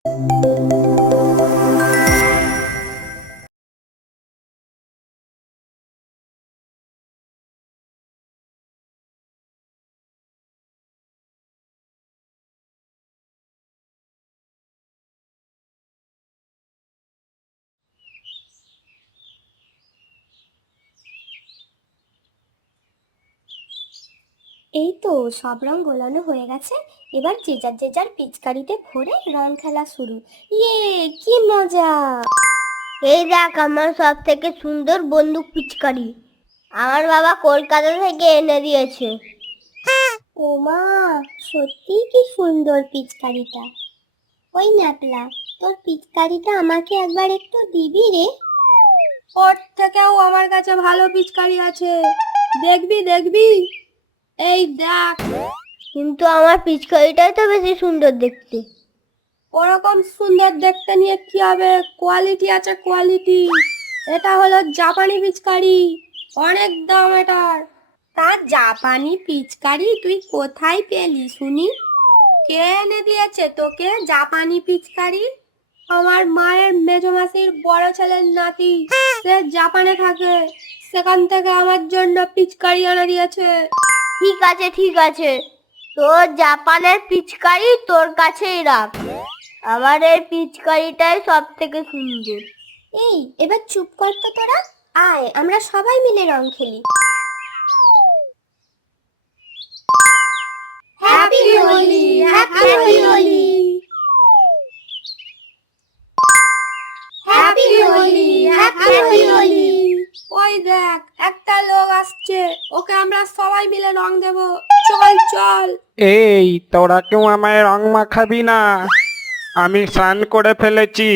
এই তো সব রং গোলানো হয়ে গেছে। এবার যে যার যে যার পিচকারিতে ভরে রং খেলা শুরু। ইয়ে, কি মজা! এই দেখ আমার সব থেকে সুন্দর বন্দুক পিচকারি। আমার বাবা কলকাতা থেকে এনে দিয়েছে। ও মা, সত্যি কি সুন্দর পিচকারিটা! ওই ন্যাপলা, তোর পিচকারিটা আমাকে একবার একটু দিবি রে? ওর থেকেও আমার কাছে ভালো পিচকারি আছে, দেখবি দেখবি। এই দেখ। কিন্তু আমার পিচকারিটাই তো বেশি সুন্দর দেখতে। ওরকম সুন্দর দেখতে নিয়ে কি হবে, কোয়ালিটি আছে কোয়ালিটি। এটা হলো জাপানি পিচকারি, অনেক দাম এটার। তা জাপানি পিচকারি তুই কোথায় পেলি শুনি? কে এনে দিয়েছে তোকে জাপানি পিচকারি? আমার মায়ের মেজো মাসির বড় ছেলের নাতি, সে জাপানে থাকে, সেখান থেকে আমার জন্য পিচকারি এনে দিয়েছে। ঠিক আছে ঠিক আছে, তোর জাপানের পিচকারি তোর কাছেই রাখ। আমার এই পিচকারিটাই সব থেকে সুন্দর। এই, এবার চুপ কর তো তোরা। আয়, আমরা সবাই মিলে রং খেলি। Happy Holi, happy Holi, happy Holi, happy Holi. ওই দেখ, একটা লোক আসছে, ওকে আমরা সবাই মিলে রং দেব। চল চল। এই তোরা কেউ আমায় রং মাখাবি না, আমি স্নান করে ফেলেছি।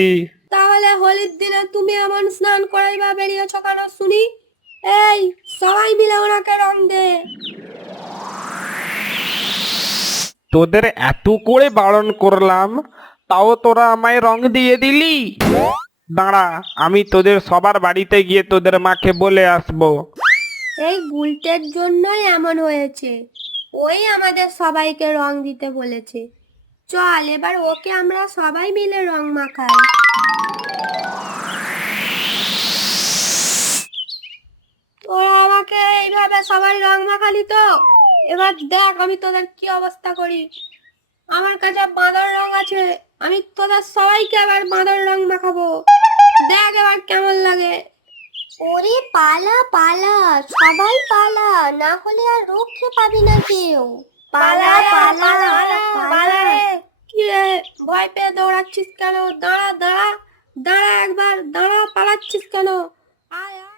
তাহলে হোলির দিনে তুমি এমন স্নান করাই বা বেরিয়েছো কেন শুনি? এই, সবাই মিলে ওনাকে রং দে। তোদের এত করে বারণ করলাম, তাও তোরা আমায় রং দিয়ে দিলি। দাঁড়া, আমি তোদের সবার বাড়িতে গিয়ে তোদের মাকে বলে আসবো। এই গুলটের জন্যই এমন হয়েছে, ওই আমাদের সবাইকে রং দিতে বলেছে। চল এবার ওকে আমরা সবাই মিলে রং মাখাই। তোরা আমাকে এইভাবে সবাই রং মাখালি তো, এবার দেখ আমি তোদের কি অবস্থা করি। আমার কাছে বাঁদর রং আছে, আমি তোদের সবাইকে আবার বাঁদর রং মাখাবো। দেখ এবার কেমন লাগে। ওরে পালা পালা, সবাই পালা, না হলে আর রক্ষে পাবি না কেউ। পালা পালা পালা পালা পালা পালা। রে। কি রে, ভয় পেয়ে দৌড়াচ্ছিস কেন? দাঁড়া দাঁড়া, দাঁড়া একবার দাঁড়া, পালাচ্ছিস কেন? আয় আয়।